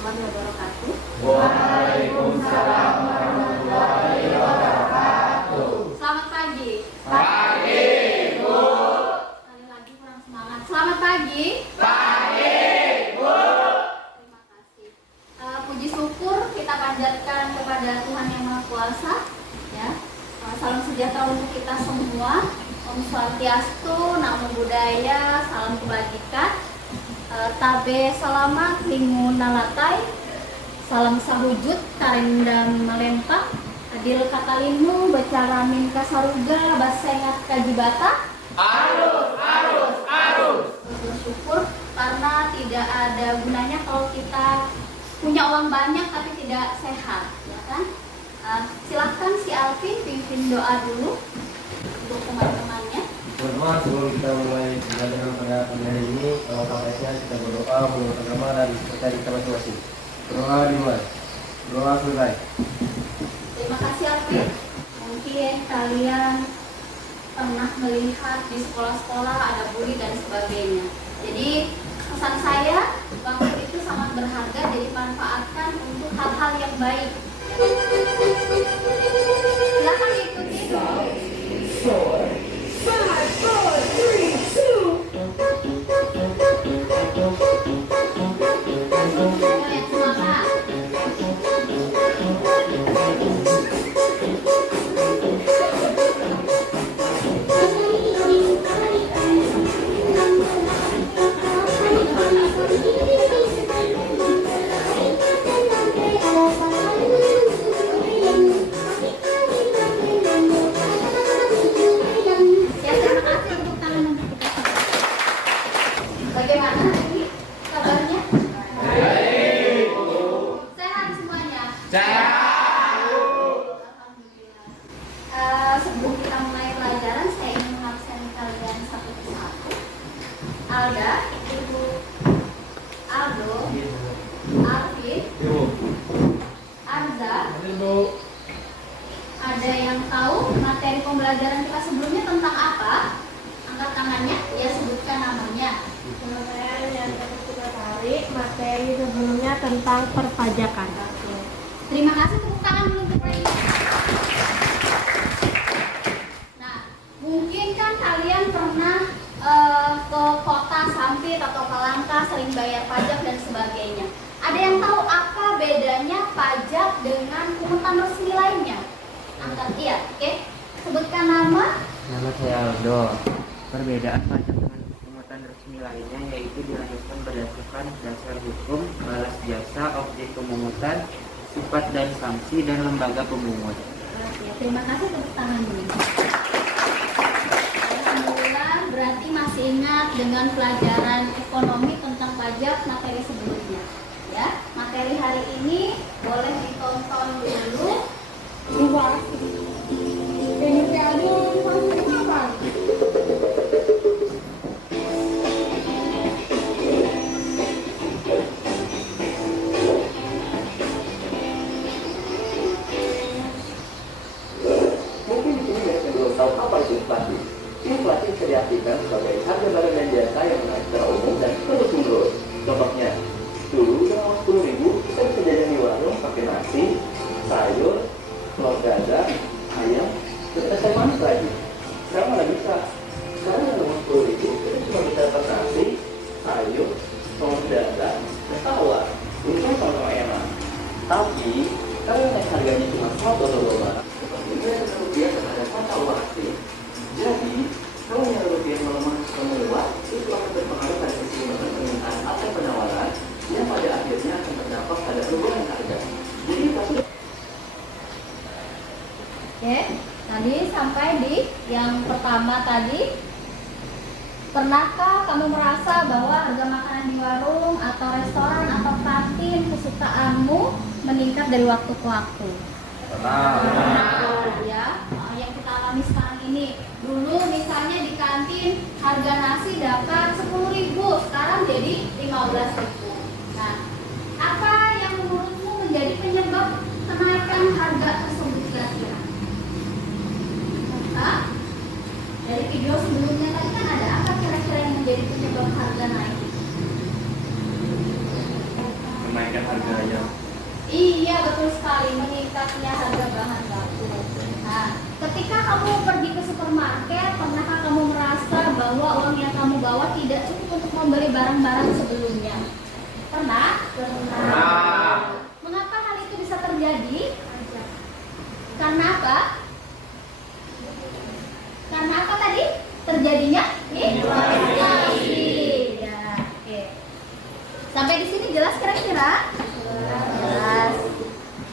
warahmatullahi wabarakatuh. Waalaikumsalam warahmatullahi wabarakatuh. Selamat pagi. Pagi, Bu. Sekali lagi kurang semangat. Selamat pagi. Pagi, Bu. Terima kasih. Puji syukur kita panjatkan kepada Tuhan Yang Maha Kuasa. Ya. Salam sejahtera untuk kita semua. Om Swastiastu, Namo Buddhaya, salam kebajikan. Tabe selamat, lingu nalatai, salam sahujud, karindam melempak, adil katalimu, becaramin kasaruga, basengat kajibata. Arus. Bersyukur karena tidak ada gunanya kalau kita punya uang banyak tapi tidak sehat, ya kan? Silahkan si Alvin pimpin doa dulu untuk teman-temannya. Teman-teman, sebelum kita mulai pembelajaran pada pagi hari ini, baiknya kita berdoa menurut agama dan percaya kita masing-masing. Berdoa dimulai. Berdoa selesai. Terima kasih Alvin. Mungkin kalian pernah melihat di sekolah-sekolah ada bully dan sebagainya. Jadi pesan saya, waktu itu sangat berharga, jadi manfaatkan untuk hal-hal yang baik. Silahkan ikuti dong. Yang semangat. Ya, terima kasih untuk tangan untuk kita semua. Bagaimana ini kabarnya? Baik, Bu. Sehat semuanya? Sehat. Alhamdulillah. Sebelum kita mulai pelajaran, saya ingin mengabsen kalian satu persatu. Alda, Ibu Aldo, Alvin, Arza. Ibu. Ada yang tahu materi pembelajaran kita sebelumnya tentang apa? Angkat tangannya, ya sebutkan namanya. Saya yang tarik materi sebelumnya tentang perpajakan. Terima kasih, tepuk tangan dulu untuk mereka. Nah, mungkin kan kalian pernah ke kota Sampit atau Palangka sering bayar pajak dan sebagainya. Ada yang tahu apa bedanya pajak dengan pungutan resmi lainnya? Angkat iya, oke. Sebutkan nama. Nama saya Aldo. Perbedaan pajak dengan pungutan resmi lainnya yaitu dilakukan berdasarkan dasar hukum, balas jasa, objek pemungutan, sifat dan sanksi, dan lembaga pemungut. Ya, terima kasih, tepuk tangan dulu. Alhamdulillah, berarti masih ingat dengan pelajaran ekonomi tentang pajak materi sebelumnya. Ya, materi hari ini boleh ditonton dulu. Ini ada apa? Mungkin di sini banyak yang belum tahu apa itu inflasi. Inflasi bisa diartikan sebagai harga barang dan jasa yang naik secara umum dan terus menerus. Contohnya, dulu dengan uang 10.000 kita bisa jajan di warung pakai nasi, sayur, telur dadar, ayam, dan es teh manis lagi. Sekarang mana bisa? Sekarang dengan uang 10.000 kita cuma bisa dapat nasi, sayur, telur dadar, dan tawar. Untung sama-sama enak. Tapi karena naik harganya cuma 1 atau 2 barang, nilai rupiah terhadap mata uang asing. Jadi, kalau nilai rupiah melemah atau menguat, itu akan berpengaruh pada keseimbangan permintaan atau penawaran yang pada akhirnya akan berdampak pada perubahan harga. Jadi, pasti Oke, tadi sampai di yang pertama tadi. Pernahkah kamu merasa bahwa harga makanan di warung atau restoran atau kantin kesukaanmu meningkat dari waktu ke waktu? Nah, ya, yang kita alami sekarang ini. Dulu misalnya di kantin harga nasi dapat 10.000, sekarang jadi 15.000. Nah, apa yang menurutmu menjadi penyebab kenaikan harga tersebut kira-kira? Dari video sebelumnya tadi kan ada apa kira-kira yang menjadi penyebab harga naik? menaikkan harganya. Iya, betul sekali, meningkatnya harga bahan baku. Nah, ketika kamu pergi ke supermarket, pernahkah kamu merasa bahwa uang yang kamu bawa tidak cukup untuk membeli barang-barang sebelumnya? Pernah? Pernah. Mengapa hal itu bisa terjadi? Karena apa? Karena apa tadi? Terjadinya inflasi. Ya, oke. Sampai di sini jelas kira-kira? Jelas.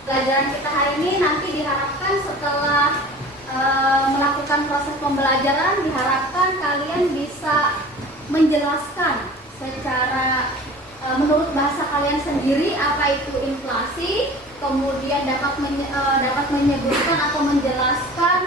Pelajaran kita hari ini nanti diharapkan setelah melakukan proses pembelajaran, diharapkan kalian bisa menjelaskan secara menurut bahasa kalian sendiri apa itu inflasi, kemudian dapat menyebutkan atau menjelaskan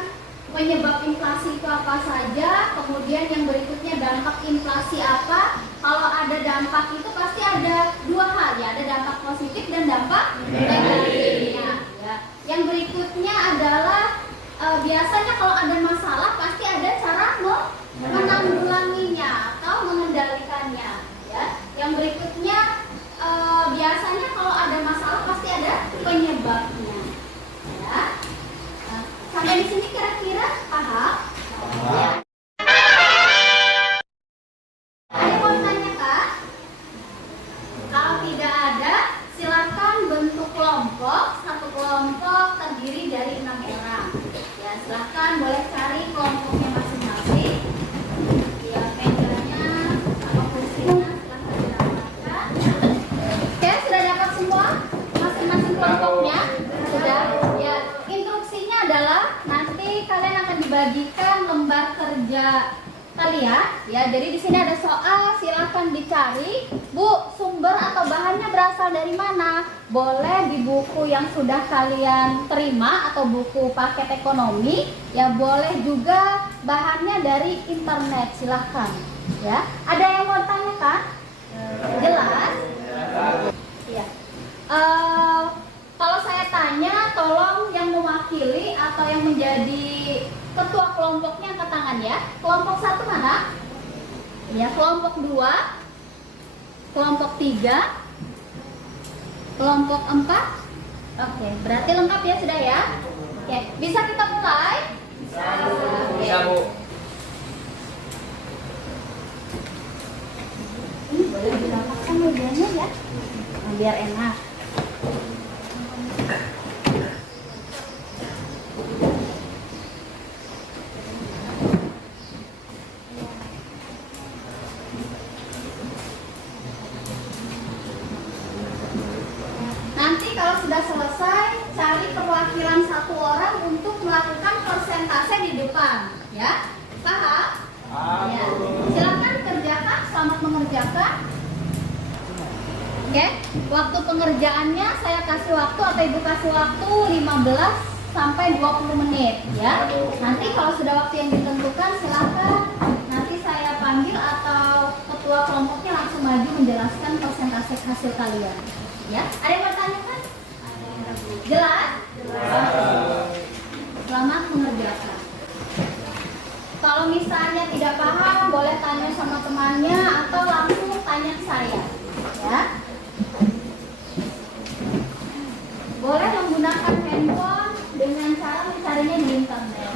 penyebab inflasi itu apa saja, kemudian yang berikutnya dampak inflasi apa. Kalau ada dampak itu pasti ada dua hal ya, ada dampak positif dan dampak negatifnya. Ya. Yang berikutnya adalah biasanya kalau ada masalah pasti ada cara menanggulanginya atau mengendalikannya. Ya. Yang berikutnya biasanya kalau ada masalah pasti ada penyebabnya. Ya. Sampai di sini kira-kira paham? Ya. Ada yang mau tanya Kak? Kalau tidak ada, silakan bentuk kelompok. Satu kelompok terdiri dari 6 orang. Ya, silakan boleh cari kelompoknya masing-masing. Ya, mejanya atau kursinya silakan didapatkan. Oke, sudah dapat semua masing-masing kelompoknya? Sudah. Ya, instruksinya adalah nanti kalian akan dibagikan lembar kerja kalian. Ya, jadi di sini ada soal, silakan dicari. Bu, sumber atau bahannya berasal dari mana? Boleh di buku yang sudah kalian terima atau buku paket ekonomi. Ya, boleh juga bahannya dari internet. Silakan. Ya, ada yang mau tanyakan? Jelas? Iya. Kalau saya tanya, tolong yang mewakili atau yang menjadi ketua kelompoknya angkat tangan ya. Kelompok 1 mana? Ya, kelompok 2, kelompok 3, kelompok 4. Oke, berarti lengkap ya sudah ya. Oke, bisa kita mulai? Bisa, Bu. Ini boleh dirapatkan mejanya ya, biar enak. Nanti kalau sudah selesai, cari perwakilan 1 orang untuk melakukan persentase di depan, ya. Paham? Ya. Silakan kerjakan, selamat mengerjakan. Oke, waktu pengerjaannya saya kasih waktu atau Ibu kasih waktu 15 sampai 20 menit, ya. Nanti kalau sudah waktu yang ditentukan, silakan nanti saya panggil atau ketua kelompoknya langsung maju menjelaskan persentase hasil kalian. Ya, ada yang bertanyakan? Jelas? Selamat mengerjakan. Kalau misalnya tidak paham, boleh tanya sama temannya atau langsung tanya ke saya. Ya. Boleh menggunakan handphone dengan cara mencarinya di internet.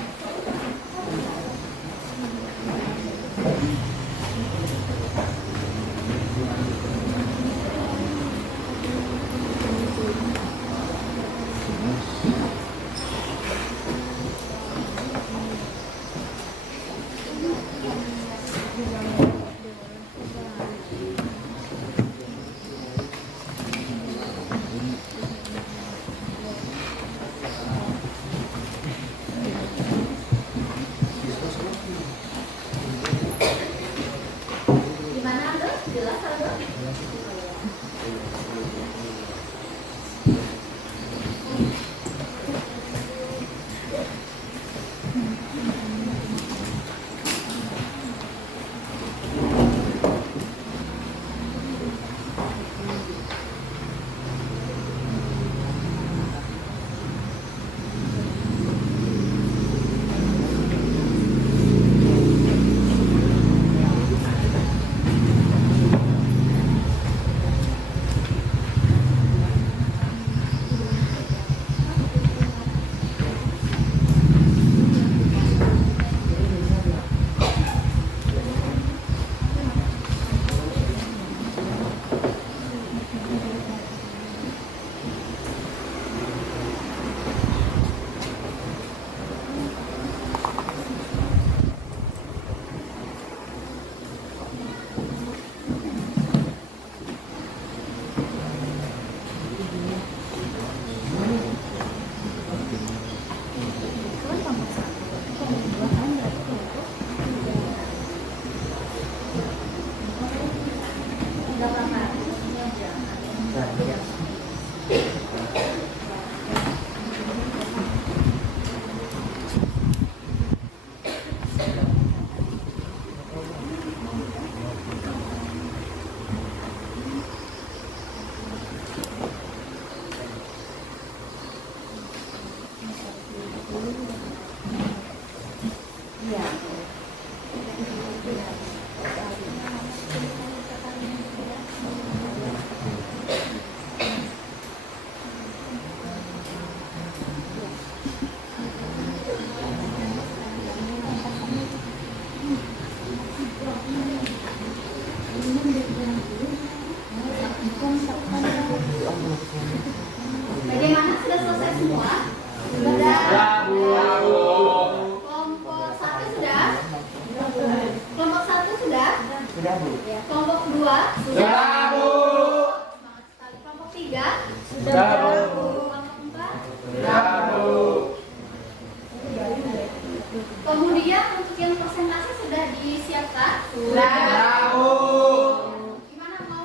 Kemudian untuk yang persentase sudah disiapkan? Gimana, mau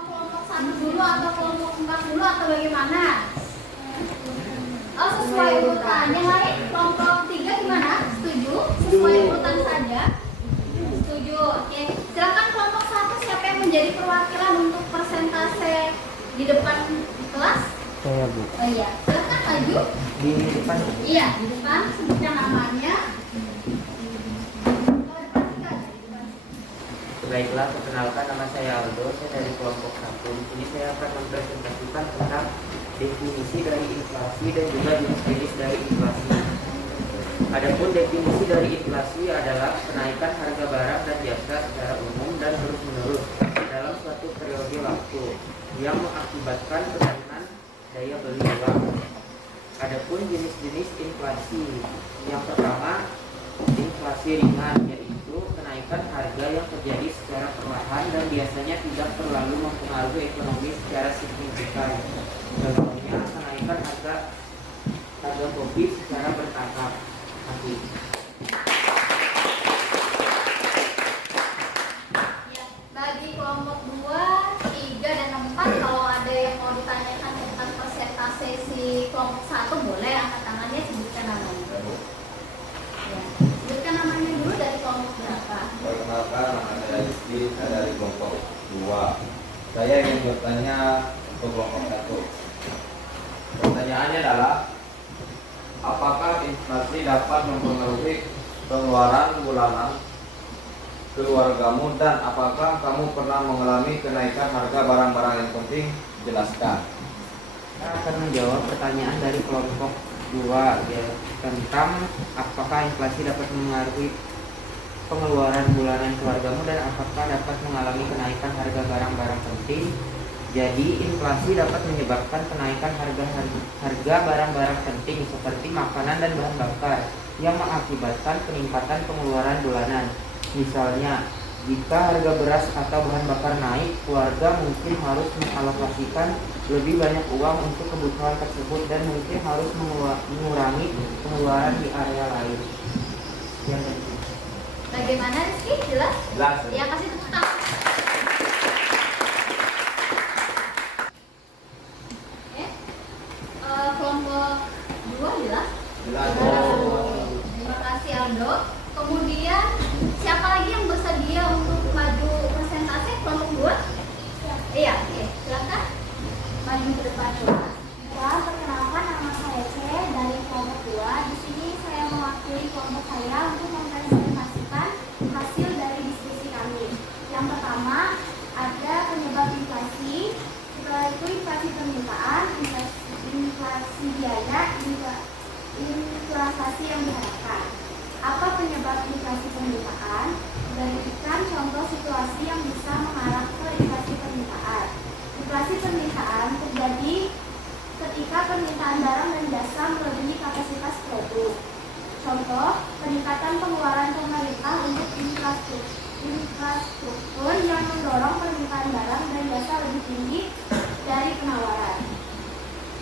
kelompok 1 dulu atau kelompok 4 dulu atau bagaimana? Oh, sesuai urutan. Yang lain kelompok 3 gimana? Setuju? Sesuai urutan saja? Setuju. Oke. Silakan kelompok 1, siapa yang menjadi perwakilan untuk persentase di depan kelas? Saya Bu. Oh iya. Silakan maju. Di depan. Iya, di depan sebutkan namanya. Baiklah, perkenalkan nama saya Aldo, saya dari kelompok 1. Di sini saya akan mempresentasikan tentang definisi dari inflasi dan juga jenis-jenis dari inflasi. Adapun definisi dari inflasi adalah kenaikan harga barang dan jasa secara umum dan terus-menerus dalam suatu periode waktu yang mengakibatkan penurunan daya beli uang. Adapun jenis-jenis inflasi, yang pertama inflasi ringan, yaitu kenaikan harga yang terjadi secara perlahan dan biasanya tidak terlalu mempengaruhi ekonomi secara signifikan. Contohnya kenaikan harga kopi secara bertahap. Ya, bagi kelompok 2, 3, dan 4, kalau ada yang mau ditanyakan tentang persentase si kelompok 1, boleh angkat tangannya, sebutkan namanya. Ya, sebutkan namanya dulu dari kelompok berapa? Perkenalkan, nama saya Rizky, saya dari kelompok 2. Saya ingin bertanya untuk kelompok 1. Pertanyaannya adalah, apakah inflasi dapat mempengaruhi pengeluaran bulanan keluargamu dan apakah kamu pernah mengalami kenaikan harga barang-barang yang penting? Jelaskan. Saya akan menjawab pertanyaan dari kelompok 2 ya, tentang apakah inflasi dapat mengaruhi pengeluaran bulanan keluargamu dan apakah dapat mengalami kenaikan harga barang-barang penting. Jadi inflasi dapat menyebabkan kenaikan harga barang-barang penting seperti makanan dan bahan bakar yang mengakibatkan peningkatan pengeluaran bulanan. Misalnya, jika harga beras atau bahan bakar naik, keluarga mungkin harus mengalokasikan lebih banyak uang untuk kebutuhan tersebut dan mungkin harus mengurangi pengeluaran di area lain. Yang Bagaimana Rizky? Jelas? Jelas. Ya, kasih tepuk tangan. Kelompok 2 jelas? Jelas. Terima kasih Aldo. Kemudian siapa lagi yang bersedia untuk maju presentasi kelompok 2? Iya, oke. Silakan maju ke depan kelas. Perkenalkan, nama saya C dari kelompok 2. Di sini saya mewakili kelompok saya untuk mempresentasikan hasil dari diskusi kami. Yang pertama, ada penyebab inflasi, setelah itu inflasi permintaan, inflasi biaya, inflasi yang diharapkan. Apa penyebab inflasi permintaan? Berikan contoh situasi yang bisa mengarah ke inflasi permintaan. Inflasi permintaan terjadi ketika permintaan barang dan jasa melebihi kapasitas produk. Contoh, peningkatan pengeluaran pemerintah untuk infrastruktur yang mendorong permintaan barang dan jasa lebih tinggi dari penawaran.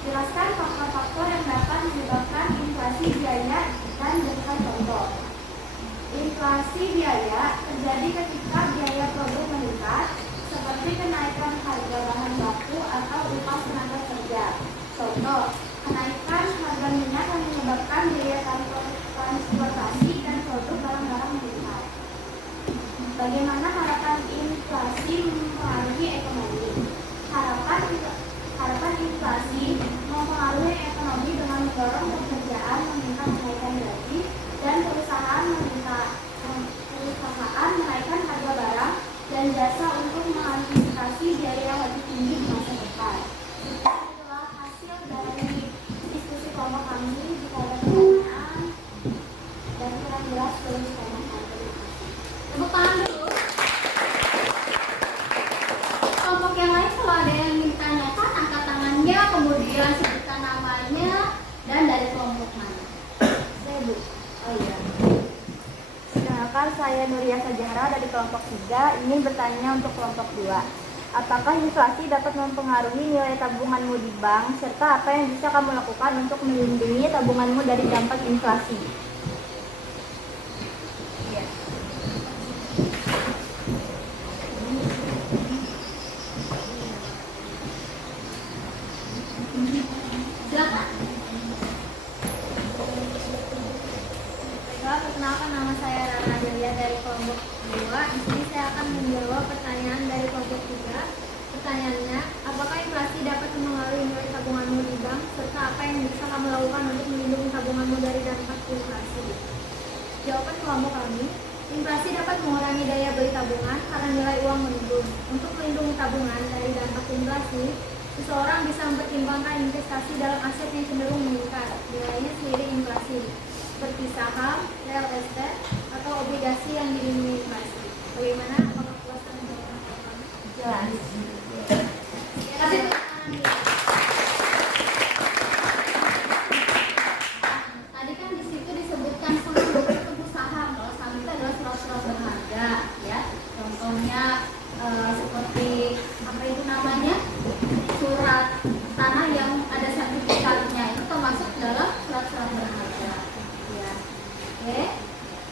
Jelaskan faktor-faktor yang dapat menyebabkan inflasi biaya dan berikan contoh. Inflasi biaya terjadi ketika biaya produk meningkat, seperti kenaikan harga bahan baku atau upah tenaga kerja. Contoh, kenaikan harga minyak yang menyebabkan biaya transportasi dan produk barang-barang meningkat. Bagaimana harapan inflasi mempengaruhi ekonomi? Harapan inflasi mempengaruhi ekonomi dengan mendorong pekerjaan meningkat kenaikan gaji dan perusahaan menaikkan harga barang dan jasa untuk mengantisipasi biaya yang lebih tinggi di masa depan. Itulah hasil dari diskusi kelompok kami. Jika ada pertanyaan dan kurang jelas, boleh ditanyakan. Tepuk tangan dulu. Kelompok yang lain kalau ada yang ditanyakan, angkat tangannya, kemudian sebutkan namanya dan dari kelompok mana. Saya Bu. Oh iya. Perkenalkan, saya Nuria Sajahra dari kelompok 3, ingin bertanya untuk kelompok 2. Apakah inflasi dapat mempengaruhi nilai tabunganmu di bank, serta apa yang bisa kamu lakukan untuk melindungi tabunganmu dari dampak inflasi? Iya. Saya Adelia dari kelompok 2. Di sini saya akan menjawab pertanyaan dari kelompok 3. Pertanyaannya, apakah inflasi dapat mempengaruhi nilai tabunganmu di bank, serta apa yang bisa kamu lakukan untuk melindungi tabunganmu dari dampak inflasi? Jawaban kelompok kami, inflasi dapat mengurangi daya beli tabungan karena nilai uang menurun. Untuk melindungi tabungan dari dampak inflasi, seseorang bisa mempertimbangkan investasi dalam aset yang cenderung meningkat nilainya seiring inflasi, seperti saham, real estate, atau obligasi yang dilindungi inflasi. Bagaimana? Apakah puas dengan jawaban kami? Jelas. Kasih tepuk tangan. Tadi kan di situ disebutkan saham itu saham. Kalau saham itu adalah surat-surat berharga, ya. Contohnya seperti apa itu namanya? Surat tanah yang ada sertifikatnya itu termasuk dalam surat-surat berharga. Ya. Oke.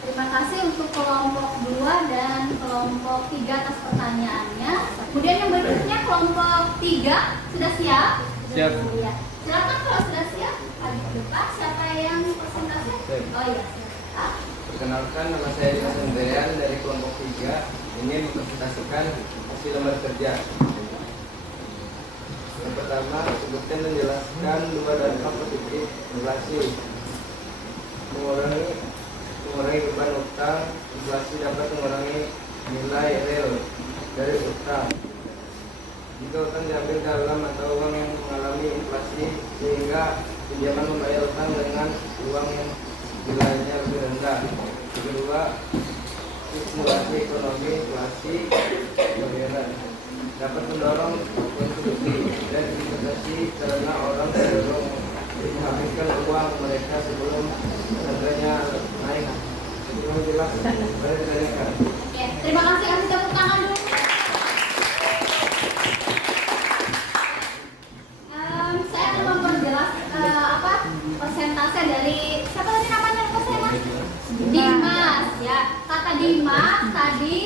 Terima kasih untuk kelompok 2 dan kelompok 3 atas pertanyaannya. Kemudian yang berikutnya kelompok 3 sudah siap? Siap. Ya. Silakan kalau sudah siap. Maju ke depan. Siapa yang presentasi? Oh iya. Siap. Perkenalkan, nama saya Dimas Andrean dari kelompok 3 ingin mempresentasikan hasil lembar kerja. Yang pertama, sebutkan dan jelaskan dua dampak positif inflasi. Mengurangi beban utang. Inflasi dapat mengurangi nilai real dari utang. Jika utang diambil dalam mata uang yang mengalami inflasi, sehingga pinjaman membayar utang dengan uang yang nilainya lebih rendah. Kedua, stimulasi ekonomi. Inflasi modern dapat mendorong konsumsi dan investasi karena orang cenderung menghabiskan uang mereka sebelum harganya naik. Belum jelas, boleh ditanyakan. Oke, terima kasih. Kasih tepuk tangan dulu. Saya akan memperjelas persentase dari siapa tadi namanya saya? Dimas, ya. Kata Dimas tadi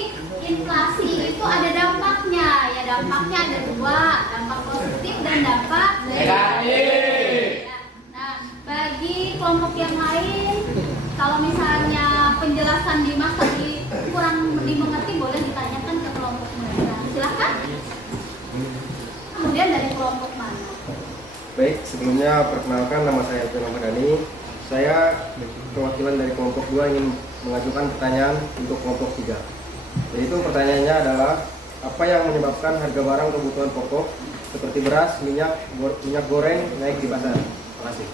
inflasi itu ada dampaknya, ya dampaknya ada dua, dampak positif dan dampak negatif. Nah, bagi kelompok yang lain, kalau misalnya penjelasan Dimas tadi kurang dimengerti, boleh ditanyakan ke kelompok mereka. Silahkan. Kemudian dari kelompok mana? Baik, sebelumnya perkenalkan, nama saya Alvin Ahmadani. Saya perwakilan dari kelompok 2 ingin mengajukan pertanyaan untuk kelompok 3. Yaitu pertanyaannya adalah, apa yang menyebabkan harga barang kebutuhan pokok seperti beras, minyak goreng naik di pasar? Terima kasih.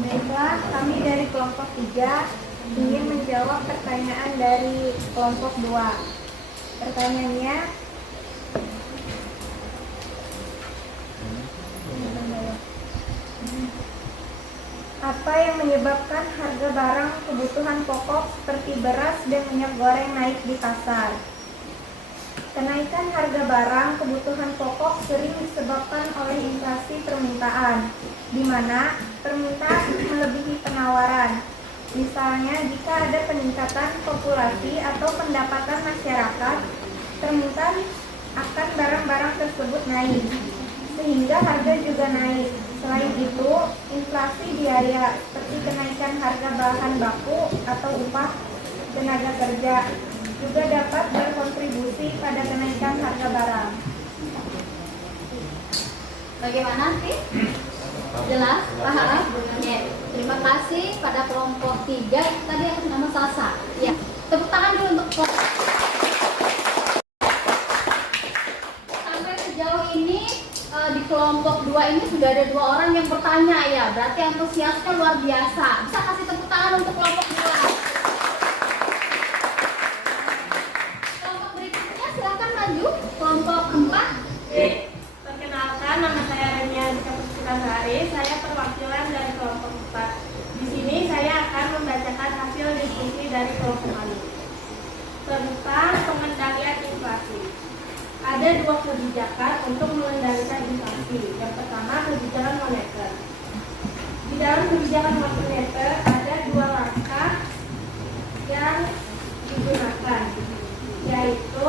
Baiklah, kami dari kelompok 3 ingin menjawab pertanyaan dari kelompok 2. Pertanyaannya, apa yang menyebabkan harga barang kebutuhan pokok seperti beras dan minyak goreng naik di pasar? Kenaikan harga barang kebutuhan pokok sering disebabkan oleh inflasi permintaan, di mana permintaan melebihi penawaran. Misalnya, jika ada peningkatan populasi atau pendapatan masyarakat, permintaan akan barang-barang tersebut naik, sehingga harga juga naik. Selain itu, inflasi biaya seperti kenaikan harga bahan baku atau upah tenaga kerja juga dapat berkontribusi pada kenaikan harga barang. Bagaimana sih? Jelas? Paham? Ya. Terima kasih pada kelompok 3 tadi atas nama Salsa. Ya. Tepuk tangan dulu untuk kelompok. Sampai sejauh ini di kelompok 2 ini sudah ada 2 orang yang bertanya, ya. Berarti antusiasnya luar biasa. Bisa kasih tepuk tangan untuk kelompok 2. Kelompok berikutnya silakan maju. Kelompok 4. Perkenalkan, nama saya Rania Dikapustikasari. Saya perwakilan dari kelompok 4. Di sini saya akan membacakan hasil diskusi dari kelompok kami tentang pengendalian inflasi. Ada 2 kebijakan untuk mengendalikan inflasi. Yang pertama, kebijakan moneter. Di dalam kebijakan moneter ada 2 langkah yang digunakan, yaitu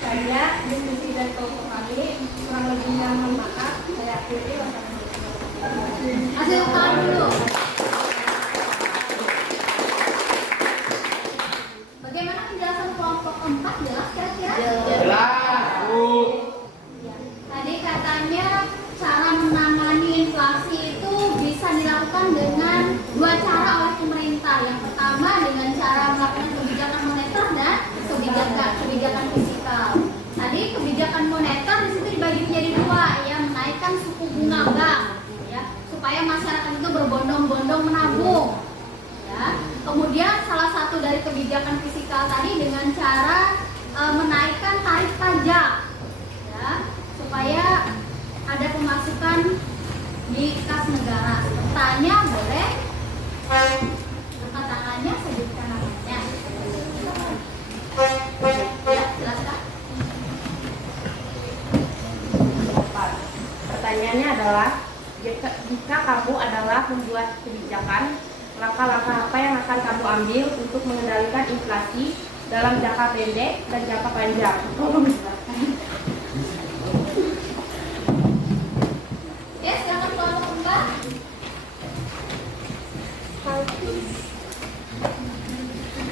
Saya diskusi dari kelompok kami kurang lebihnya mohon maaf. Saya akhiri. Kasih tepuk tangan dulu. Bagaimana penjelasan kelompok 4? Jelas kira-kira? Jelas, Bu. Tadi katanya cara menangani inflasi itu bisa dilakukan dengan dua cara oleh pemerintah. Yang pertama dengan cara melakukan kebijakan moneter dan kebijakan fiskal. Tadi kebijakan moneter di situ dibagi menjadi dua, ya, menaikkan suku bunga bank, ya, supaya masyarakat itu berbondong-bondong menabung. Ya. Kemudian salah satu dari kebijakan fiskal tadi dengan cara menaikkan tarif pajak, ya, supaya ada pemasukan di kas negara. Bertanya boleh? Angkat tangannya, sebutkan namanya. Ya, silakan. Pertanyaannya adalah, jika kamu adalah membuat kebijakan, langkah-langkah apa yang akan kamu ambil untuk mengendalikan inflasi dalam jangka pendek dan jangka panjang? Ya, silakan kelompok 4.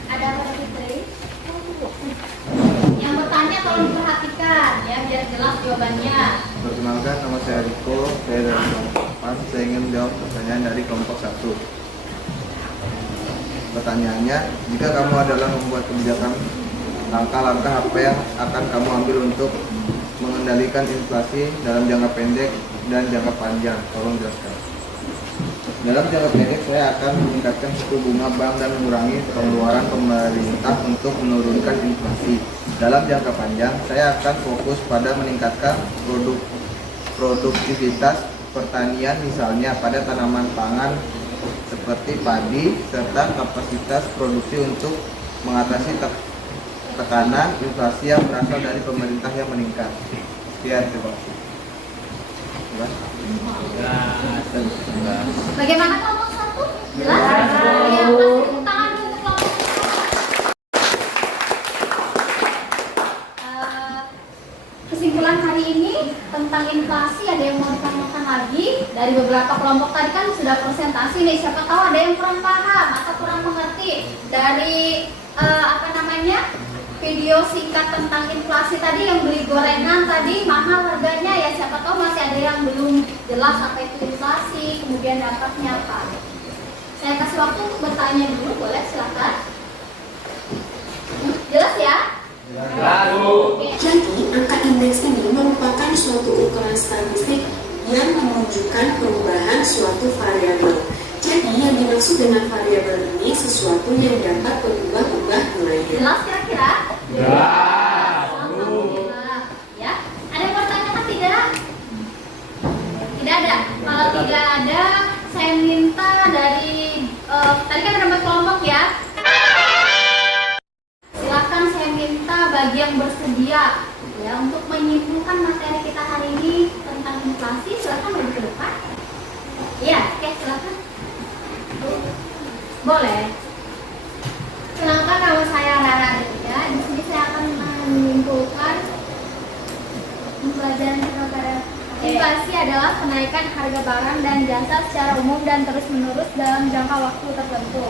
Ada apa Fitri? Yang bertanya tolong diperhatikan, ya, biar jelas jawabannya. Perkenalkan, nama saya Riko, saya dari kelompok 4. Saya ingin menjawab pertanyaan dari kelompok 1. Pertanyaannya, jika kamu adalah membuat kebijakan, langkah-langkah apa yang akan kamu ambil untuk mengendalikan inflasi dalam jangka pendek dan jangka panjang? Tolong jelaskan. Dalam jangka pendek, saya akan meningkatkan suku bunga bank dan mengurangi pengeluaran pemerintah untuk menurunkan inflasi. Dalam jangka panjang, saya akan fokus pada meningkatkan produktivitas pertanian, misalnya pada tanaman pangan seperti padi, serta kapasitas produksi untuk mengatasi tekanan inflasi yang berasal dari pemerintah yang meningkat. Sekian, terima kasih. Bagaimana kelompok 1? Jelas? Ya, kasih tepuk tangan dulu untuk kelompok 1. Kesimpulan hari ini tentang inflasi, ada yang mau ditambahkan lagi? Dari beberapa kelompok tadi kan sudah presentasi nih, siapa tahu ada yang kurang paham atau kurang mengerti dari video singkat tentang inflasi tadi, yang beli gorengan tadi mahal harganya, ya siapa tahu masih ada yang belum jelas apa itu inflasi, kemudian dampaknya apa. Saya kasih waktu untuk bertanya dulu, boleh silakan. Jelas ya? Lalu. Jadi, angka indeks ini merupakan suatu ukuran statistik yang menunjukkan perubahan suatu variabel. Jadi, yang dimaksud dengan variabel ini sesuatu yang dapat berubah-ubah nilainya. Jelas kira-kira? Jelas. Alhamdulillah. Ya, ada yang bertanya tidak? Tidak ada. Kalau tidak ada, saya minta dari tadi kan ada kelompok ya. Silakan saya minta bagi yang bersedia ya untuk menyimpulkan materi kita hari ini tentang inflasi. Silakan maju ke depan. Iya, oke, silakan. Boleh. Kenalkan, nama saya Rara ya. Di sini saya akan menyimpulkan pembelajaran kita pada inflasi adalah kenaikan harga barang dan jasa secara umum dan terus-menerus dalam jangka waktu tertentu.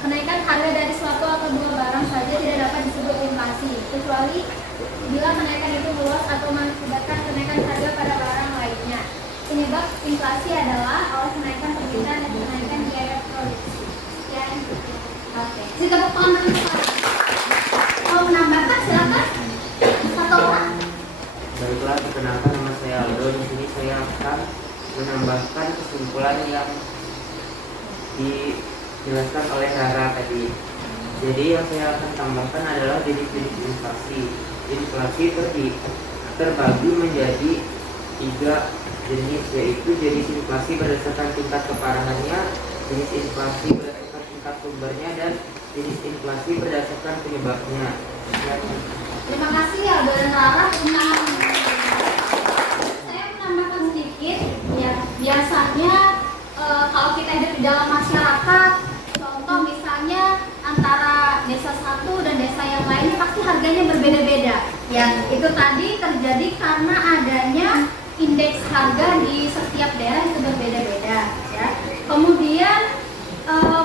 Kenaikan harga dari suatu atau dua barang saja tidak dapat disebut inflasi, kecuali bila kenaikan itu meluas atau mengakibatkan kenaikan harga pada barang lainnya. Penyebab inflasi adalah oleh kenaikan permintaan dan kenaikan biaya produksi. Sekian. Oke. Kita tepuk tangan dulu. Mau menambahkan silakan. Satu orang. Baiklah, perkenalkan, nama saya Aldo. Di sini saya akan menambahkan kesimpulan yang dijelaskan oleh Rara tadi. Jadi yang saya akan tambahkan adalah jenis-jenis inflasi. Inflasi terbagi menjadi 3 jenis, yaitu jenis inflasi berdasarkan tingkat keparahannya, jenis inflasi berdasarkan tingkat sumbernya, dan jenis inflasi berdasarkan penyebabnya. Terima kasih Aldo dan Rara. Saya menambahkan sedikit ya, biasanya kalau kita hidup di dalam masyarakat, contoh misalnya antara desa satu dan desa yang lain pasti harganya berbeda-beda. Ya, itu tadi terjadi karena adanya indeks harga di setiap daerah itu berbeda-beda ya. Kemudian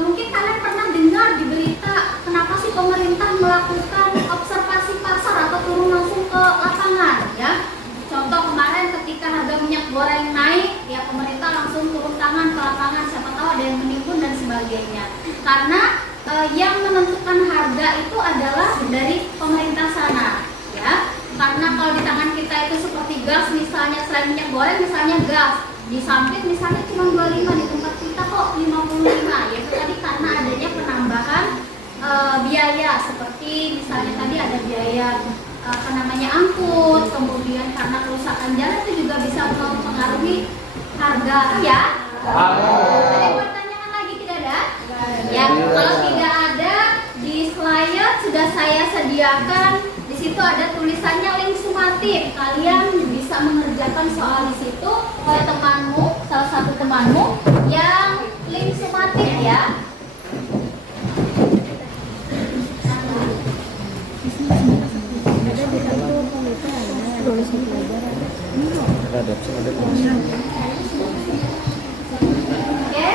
mungkin kalian pernah dengar di berita kenapa sih pemerintah melakukan observasi pasar atau turun langsung ke lapangan ya. Contoh kemarin ketika harga minyak goreng naik ya, pemerintah langsung turun tangan ke lapangan, siapa tahu ada yang menimbun dan sebagainya. Karena yang menentukan harga itu adalah dari pemerintah sana ya. Karena kalau di tangan kita itu seperti gas misalnya, selain minyak goreng misalnya gas, di samping misalnya cuma 25, di tempat kita kok 55, yaitu tadi karena adanya penambahan biaya, seperti misalnya tadi ada biaya angkut, kemudian karena kerusakan jalan itu juga bisa mempengaruhi harga ya. Ada yang mau tanyakan lagi, tidak ada? Ya, kalau tidak ada, di slide sudah saya sediakan. Di situ ada tulisannya link sumatif. Kalian bisa mengerjakan soal di situ oleh temanmu, salah satu temanmu yang link sumatif ya. Oke,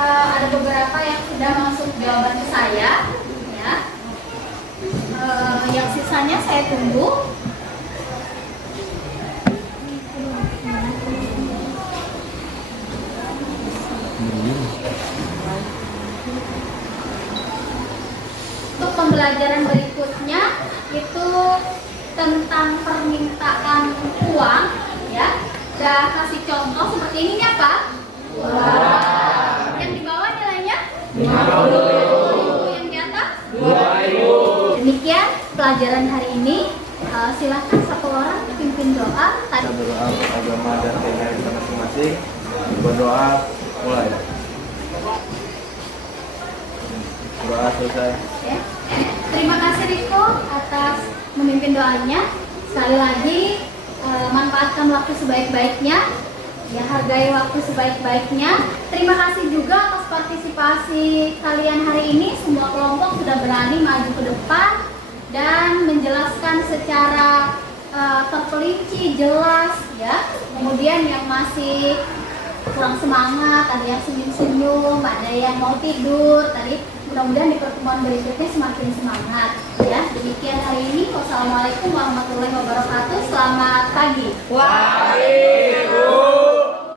ada beberapa yang sudah masuk jawaban ke saya ya. Yang sisanya saya tunggu. Untuk pembelajaran berikutnya itu tentang permintaan uang ya. Udah kasih contoh seperti ini ya Pak. Yang di bawah nilainya 50. Yang di atas 2000. Demikian pelajaran hari ini. Silahkan satu orang pimpin doa. Kita berdoa agama dan keyakinan kita masing-masing. Berdoa mulai. Doa selesai. Ya. Terima kasih Riko atas memimpin doanya. Sekali lagi manfaatkan waktu sebaik-baiknya. Ya, hargai waktu sebaik-baiknya. Terima kasih juga atas partisipasi kalian hari ini. Semua kelompok sudah berani maju ke depan dan menjelaskan secara terperinci, jelas ya. Kemudian yang masih kurang semangat, ada yang senyum-senyum, ada yang mau tidur tadi. Mudah-mudahan di pertemuan berikutnya semakin semangat ya. Demikian hari ini. Wassalamualaikum warahmatullahi wabarakatuh. Selamat pagi. Waalaikumsalam.